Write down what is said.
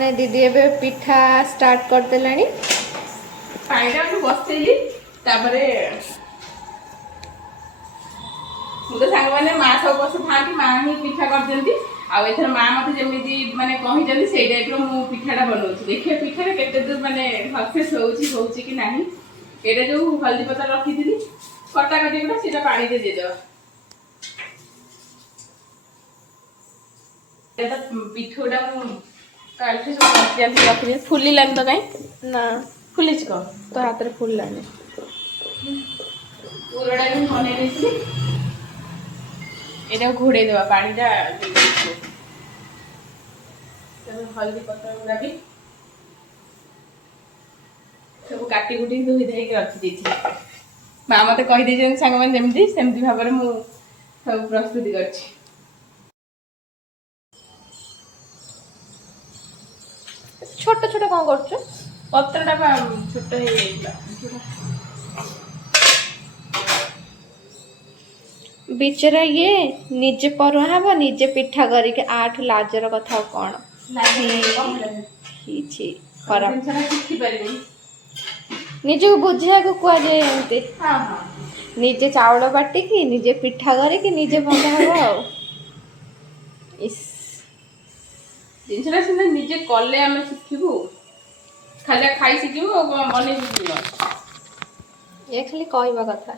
मैंने दीदी एबे पिठा स्टार्ट कर देलानी पाइडा को बसैली तापरे मुझे सांग माने मां सब बस थाकी मां ही पिठा कर देंती आ एथर मां मते जेमिति माने कहि जल्दी सेई टाइप रो मु पिठाटा बनौछि देखिए पिठा रे केते दूर माने सक्सेस होउछि कि नाही एटा जो हल्दी पत्ता रखी दिली कटा कटी गुडा सीधा पानी दे दे दो एटा पिठोडा मु काल से सब जल्दी रख दे फुली लाग तो काई ना फुलिच को तो हाथ रे फुल लाने पुरोडा भी बने देछि एटा घोड़े देवा पानीटा हल्दी पत्ता गुड़ा भी सब काटी कुटी धोई धोई रखी माँ मत कही सांग मैंने जमी सेमती भाव में सब प्रस्तुति कर छोट छोट कौन कर पत्रटा छोट हो बिचरा ये निजे परुआ हम निजे पिठा करिके आठ लाजर कथा कौन खराब निजे बुझा को कुआ जाए एमती निजे चाउल बाटिकी निजे पिठा करिके निजे बंधा हम जिनसा सीना निजे कले आम शिखू खाली खाई शिखू बन शिखू ये खाली कहवा कथा